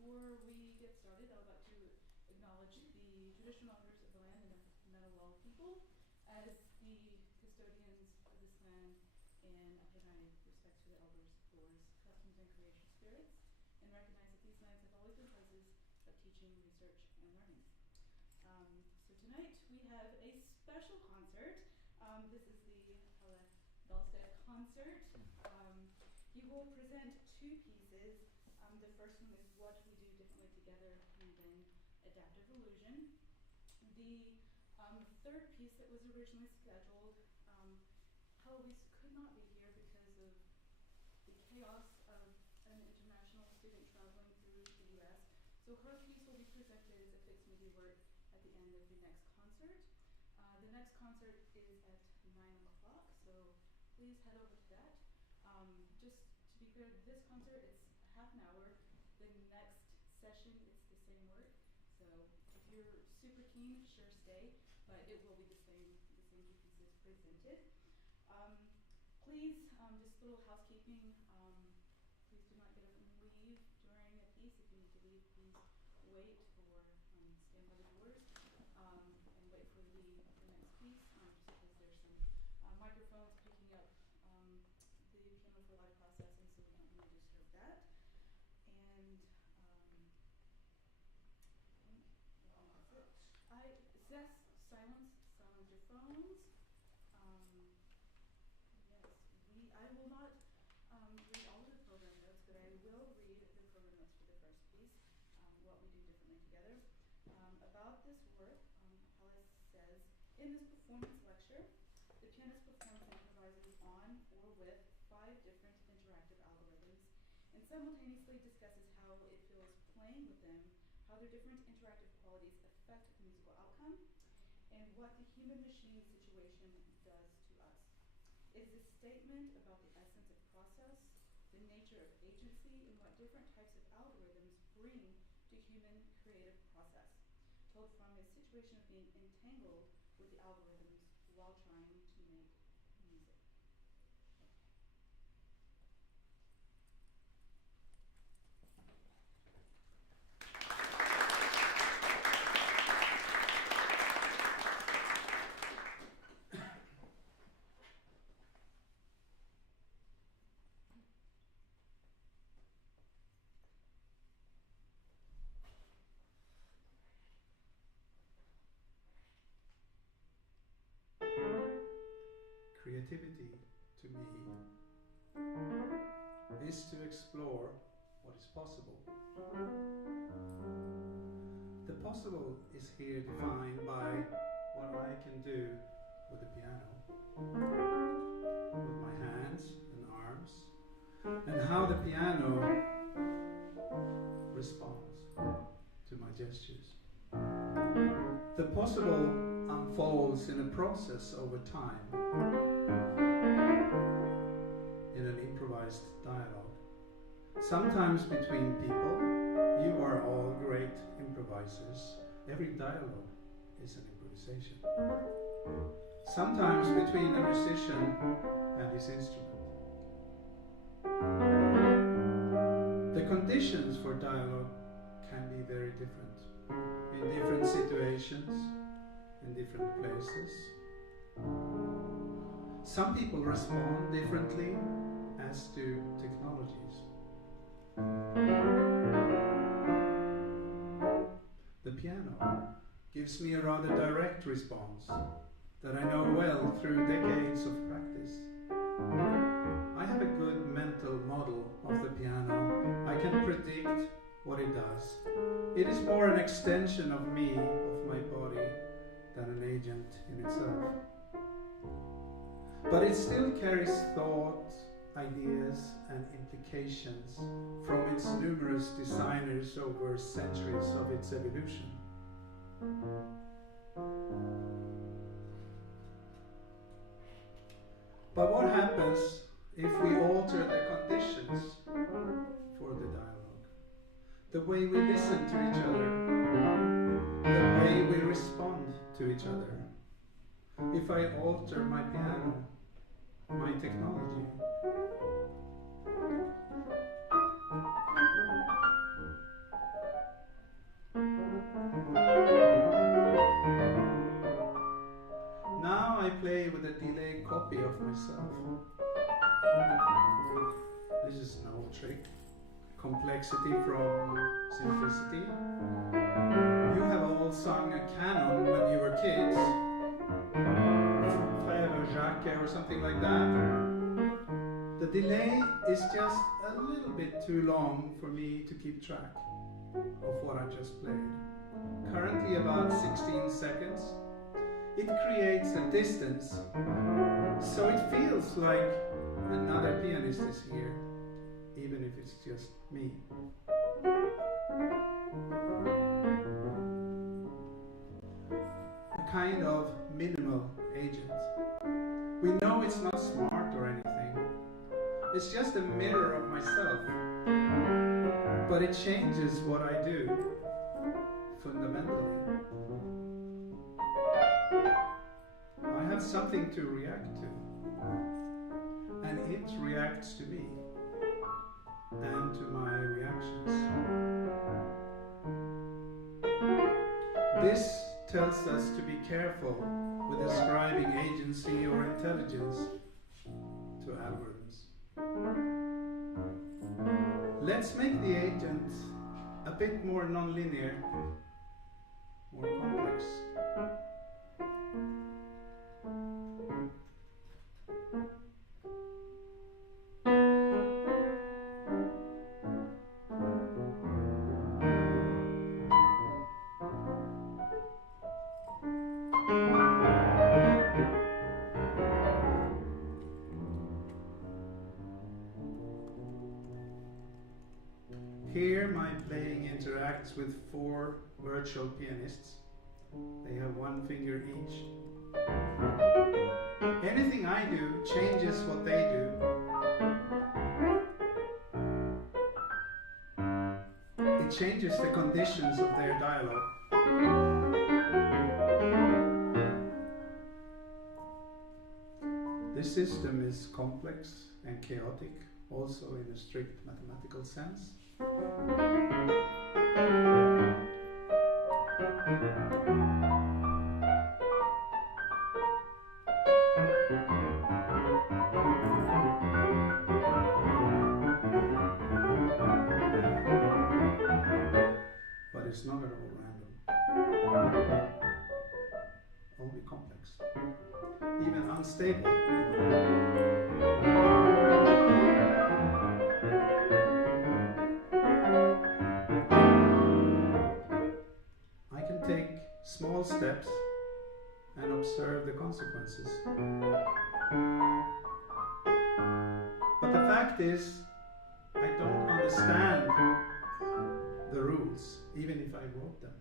Before we get started, I would like to acknowledge the traditional owners of the land and the Metalwell people as the custodians of this land, and I pay my respects to the elders, lords, customs, and creation spirits, and recognize that these lands have always been places of teaching, research, and learning. So tonight we have a special concert. This is the Palle Dahlstedt concert. He will present two pieces. The first one is What We Do Differently Together, and then Adaptive Elusion. The third piece that was originally scheduled, Héloïse could not be here because of the chaos of an international student traveling through the US. So her piece will be presented as a fixed media work at the end of the next concert. The next concert is at 9 o'clock, so please head over to that. Just to be clear, this concert, it's half an hour. The next session, it's the same work. So if you're super keen, sure stay, but it will be the same two pieces presented. Please, just a little housekeeping. Please do not get up and leave during a piece. If you need to leave, please wait or stand by the doors and wait for the next piece, just because there's some microphones picking up the piano for live processing, so we don't want to disturb that. And silence your phones. Yes, I will not read all of the program notes, but I will read the program notes for the first piece, What We Do Differently Together. About this work, Palle says, in this performance lecture, the pianist performs and improvises on or with 5 different interactive algorithms, and simultaneously discusses how it feels playing with them, how their different interactive qualities affect the musical outcome, and what the human-machine situation does to us. It is a statement about the essence of process, the nature of agency, and what different types of algorithms bring to human creative process, told from a situation of being entangled with the algorithms while trying to make music. Creativity, to me, is to explore what is possible. The possible is here defined by what I can do with the piano, with my hands and arms, and how the piano responds to my gestures. The possible unfolds in a process over time, in an improvised dialogue. Sometimes between people, you are all great improvisers. Every dialogue is an improvisation. Sometimes between a musician and his instrument. The conditions for dialogue can be very different, in different situations, in different places. Some people respond differently, as do technologies. The piano gives me a rather direct response that I know well through decades of practice. I have a good mental model of the piano. I can predict what it does. It is more an extension of me, of my body, than an agent in itself. But it still carries thoughts, ideas, and implications from its numerous designers over centuries of its evolution. But what happens if we alter the conditions for the dialogue? The way we listen to each other, the way we respond to each other. If I alter my piano, my technology. Now I play with a delayed copy of myself. This is an old trick. Complexity from simplicity. You have all sung a canon when you were kids. Frère Jacques or something like that. The delay is just a little bit too long for me to keep track of what I just played. Currently about 16 seconds. It creates a distance, so it feels like another pianist is here, even if it's just me. A kind of minimal agent. We know it's not smart or anything. It's just a mirror of myself. But it changes what I do, fundamentally. I have something to react to. And it reacts to me. And to my reactions. This tells us to be careful with ascribing agency or intelligence to algorithms. Let's make the agent a bit more non-linear, more complex. Here my playing interacts with 4 virtual pianists. They have 1 finger each. Anything I do changes what they do. It changes the conditions of their dialogue. This system is complex and chaotic, also in a strict mathematical sense. But it's not at all random. Only complex. Even unstable. Small steps and observe the consequences. But the fact is, I don't understand the rules, even if I wrote them.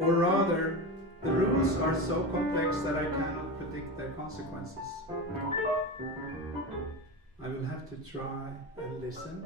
Or rather, the rules are so complex that I cannot predict their consequences. I will have to try and listen.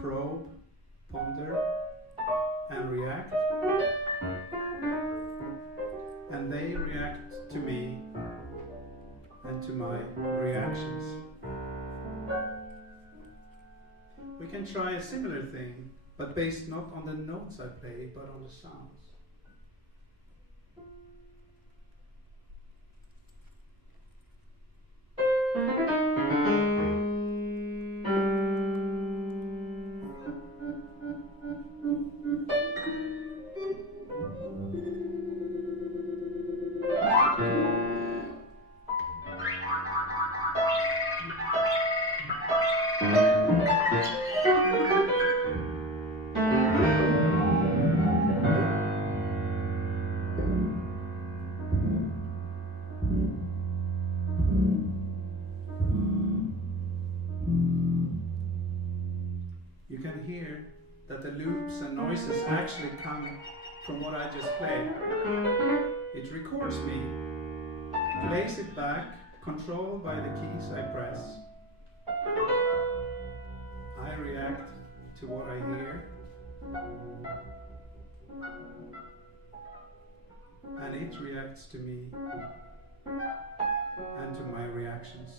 Probe, ponder, and react. And they react to me and to my reactions. We can try a similar thing, but based not on the notes I play, but on the sounds. You can hear that the loops and noises actually come from what I just played. It records me, plays it back, controlled by the keys I press. I react to what I hear, and it reacts to me. and to my reactions.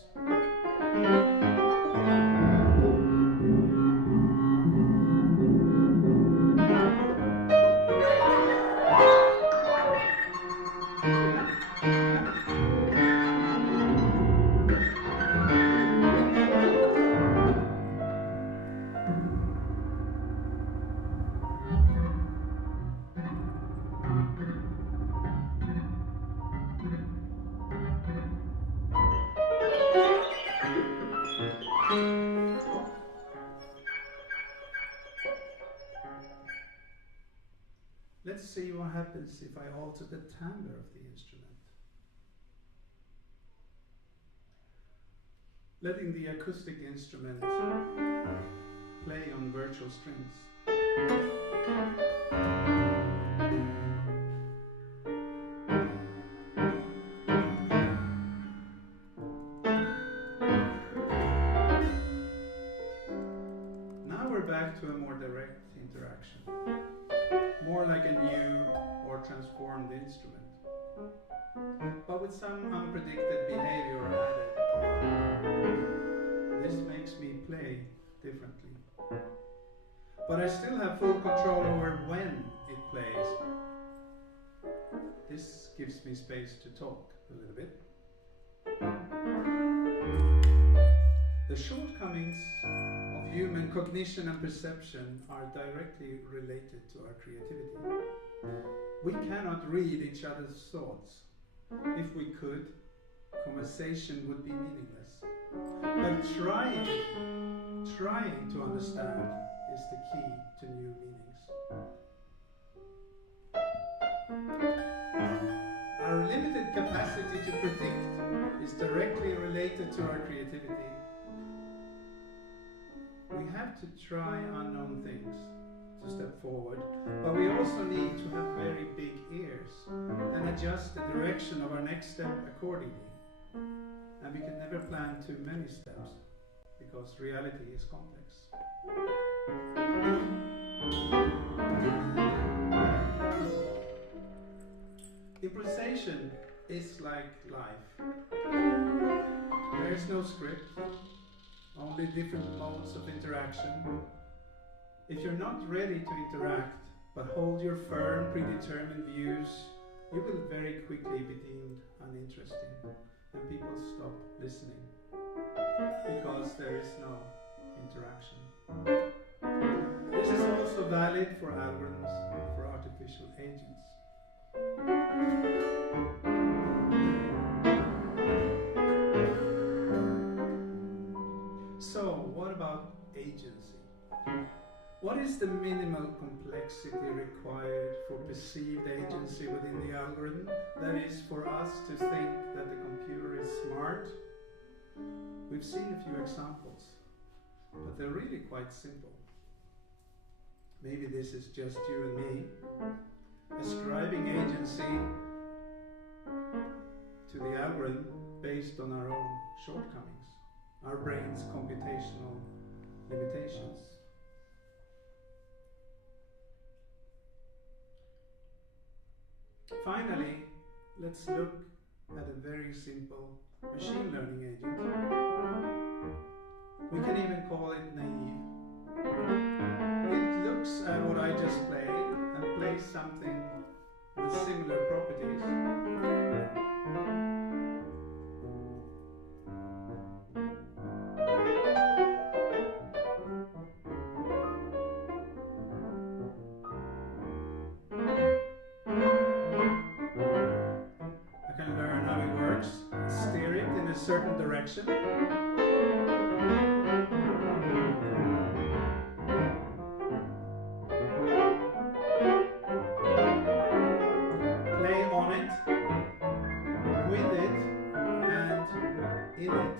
Let's see what happens if I alter the timbre of the instrument. Letting the acoustic instrument play on virtual strings. Now we're back to a more direct interaction. More like a new or transformed instrument, but with some unpredicted behavior added. This makes me play differently, but I still have full control over when it plays. This gives me space to talk a little bit. The shortcomings of human cognition and perception are directly related to our creativity. We cannot read each other's thoughts. If we could, conversation would be meaningless. But trying to understand is the key to new meanings. Our limited capacity to predict is directly related to our creativity. We have to try unknown things to step forward, but we also need to have very big ears and adjust the direction of our next step accordingly. And we can never plan too many steps, because reality is complex. Improvisation is like life. There is no script, only different modes of interaction. If you're not ready to interact, but hold your firm, predetermined views, you will very quickly be deemed uninteresting, and people stop listening, because there is no interaction. This is also valid for algorithms, for artificial agents. So, what about agency? What is the minimal complexity required for perceived agency within the algorithm? That is, for us to think that the computer is smart. We've seen a few examples, but they're really quite simple. Maybe this is just you and me, ascribing agency to the algorithm based on our own shortcomings, our brain's computational limitations. Finally, let's look at a very simple machine learning agent. We can even call it naive. It looks at what I just played and plays something with similar properties. Steer it in a certain direction. Play on it, with it, and in it.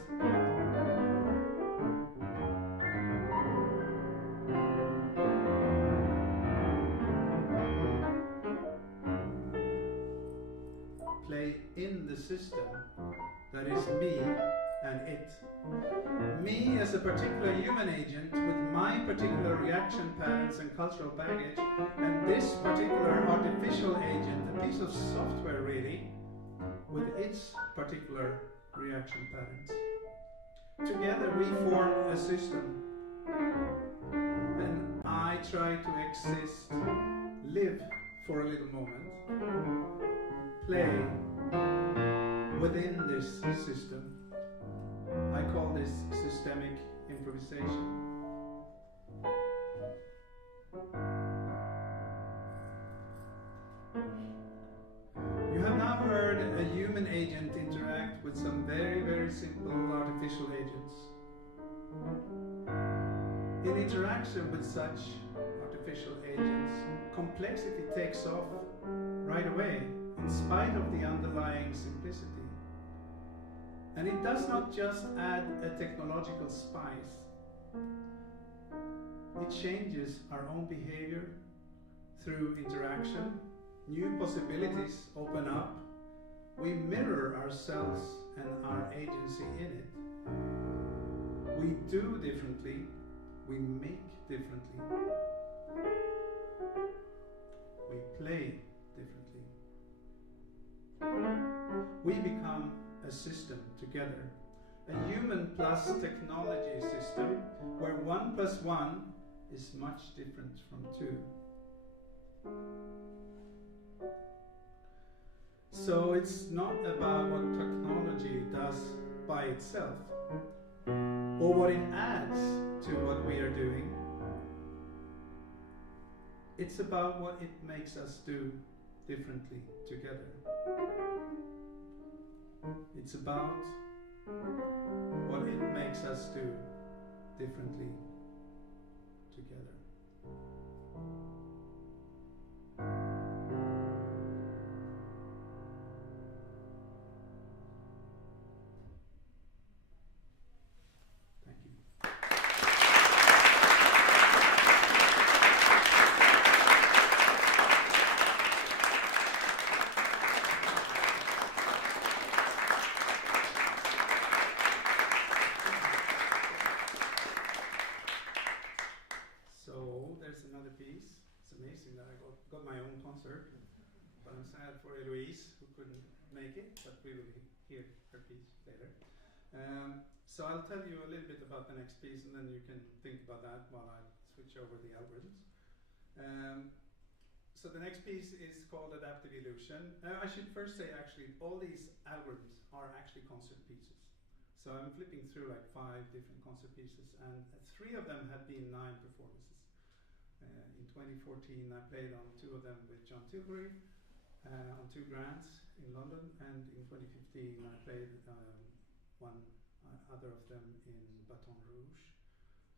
Play in the system. That is me and it. Me as a particular human agent with my particular reaction patterns and cultural baggage, and this particular artificial agent, a piece of software really, with its particular reaction patterns. Together we form a system, and I try to exist, live for a little moment, play within this system. I call this systemic improvisation. You have now heard a human agent interact with some very, very simple artificial agents. In interaction with such artificial agents, complexity takes off right away, in spite of the underlying simplicity. And it does not just add a technological spice, it changes our own behavior through interaction. New possibilities open up. We mirror ourselves and our agency in it. We do differently. We make differently. We play differently. We become a system together. A human plus technology system where 1 + 1 is much different from 2. So it's not about what technology does by itself or what it adds to what we are doing. It's about what it makes us do differently together. It's about what it makes us do differently together. Thank you. So there's another piece. It's amazing that I got my own concert, but I'm sad for Héloïse who couldn't make it, but we will hear her piece later. So I'll tell you a little bit about the next piece, and then you can think about that while I switch over the algorithms. So the next piece is called Adaptive Elusion. I should first say actually all these algorithms are actually concert pieces. So I'm flipping through like 5 different concert pieces, and 3 of them have been NIME performances. In 2014 I played on 2 of them with John Tilbury on 2 grants in London, and in 2015 I played one other of them in Baton Rouge,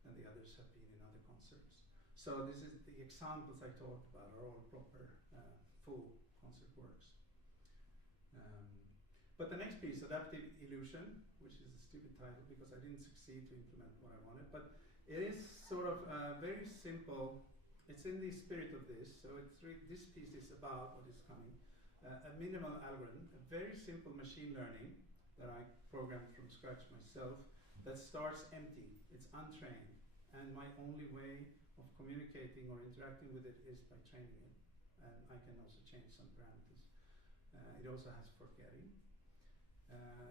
and the others have been in other concerts. So this is the examples I talked about are all proper full concert works. But the next piece, Adaptive Elusion, which is a stupid title because I didn't succeed to implement what I wanted, but it is sort of very simple. It's in the spirit of this, so this piece is about what is coming. A minimal algorithm, a very simple machine learning that I programmed from scratch myself that starts empty, it's untrained, and my only way of communicating or interacting with it is by training it. And I can also change some parameters. It also has forgetting.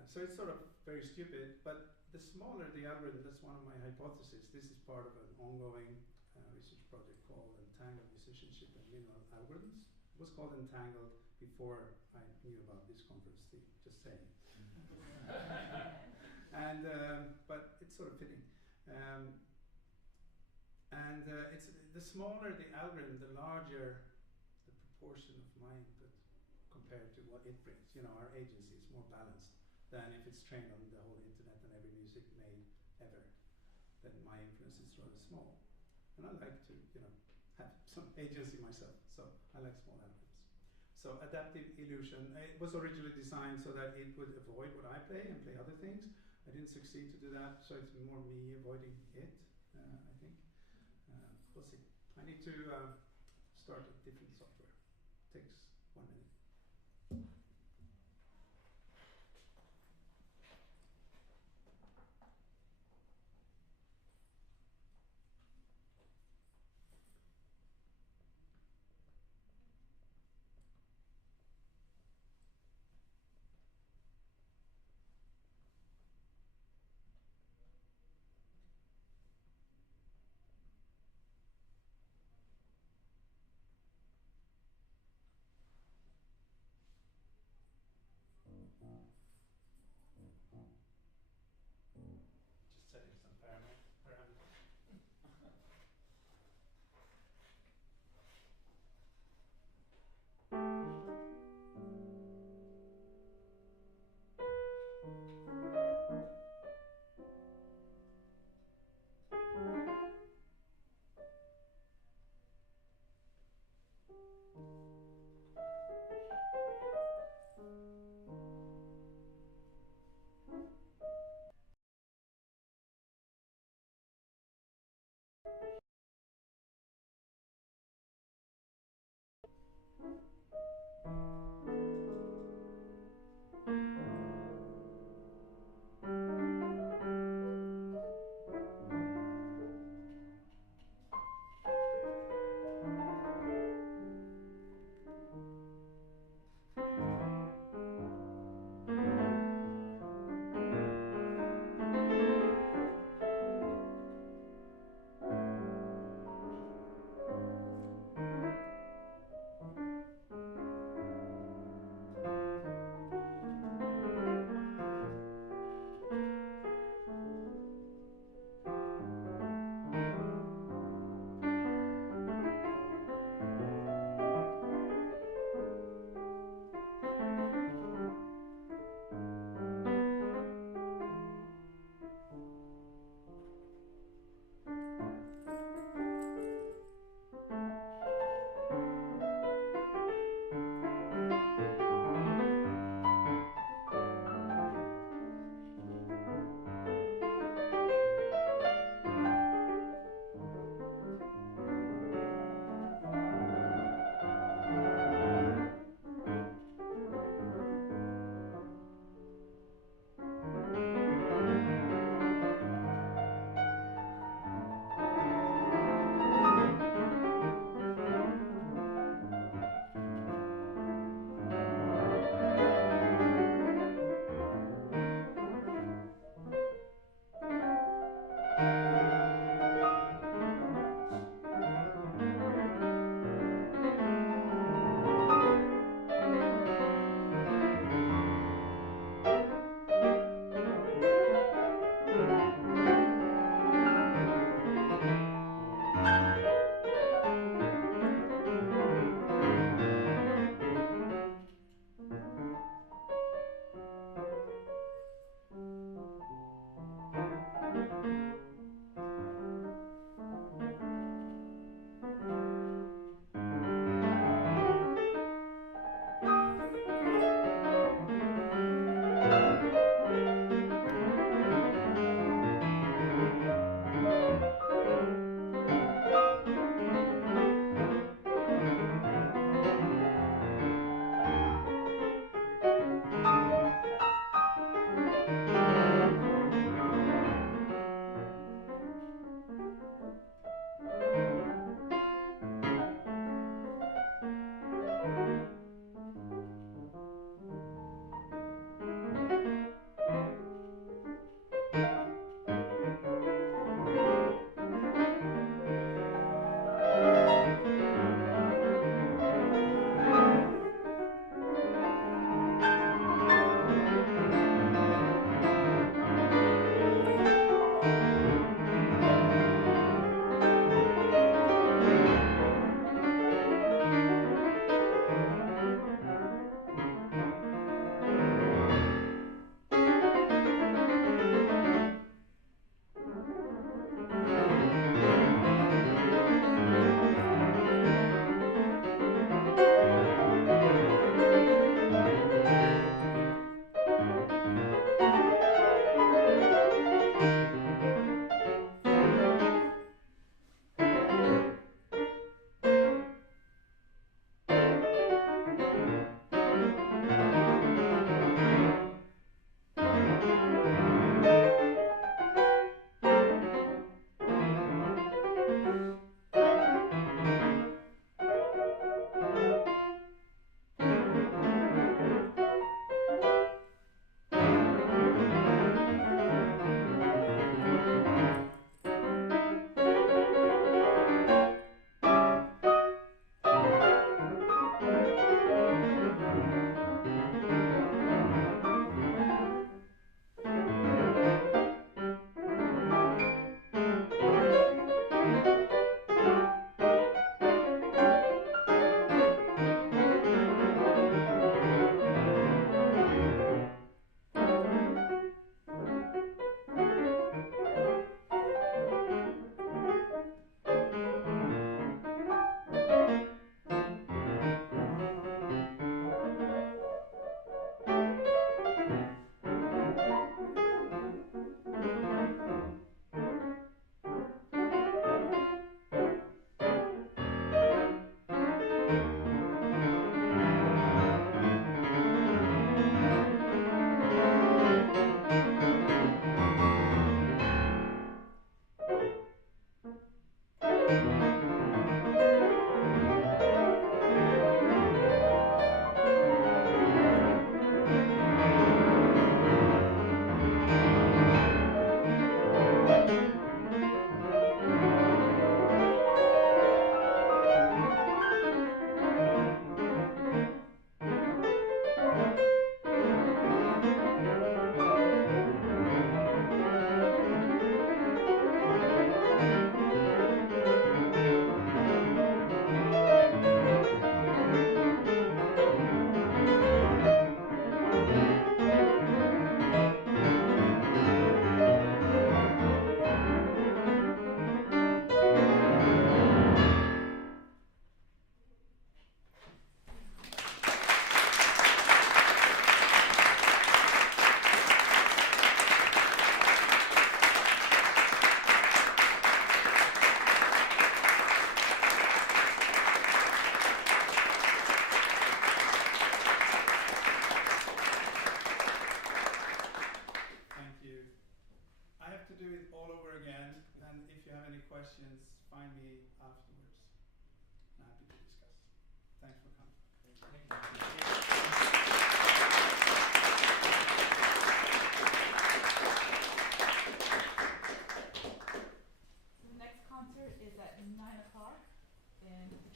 So it's sort of very stupid, but the smaller the algorithm, that's one of my hypotheses. This is part of an ongoing research project called Entangled Musicianship and Minimal Algorithms. It was called Entangled before I knew about this conference theme, just saying. And but it's sort of fitting. It's the smaller the algorithm, the larger the proportion of my input compared to what it brings. You know, our agency is more balanced than if it's trained on the whole internet and every music made ever. Then my influence is rather small, and I like to, you know, have some agency myself. So I like small algorithms. So Adaptive Elusion, it was originally designed so that it would avoid what I play and play other things. I didn't succeed to do that, so it's more me avoiding it, I think. We'll see. I need to start a different software. Takes 1 minute.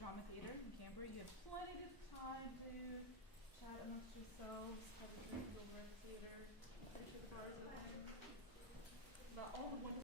Drama Theatre in Canberra. You have plenty of time to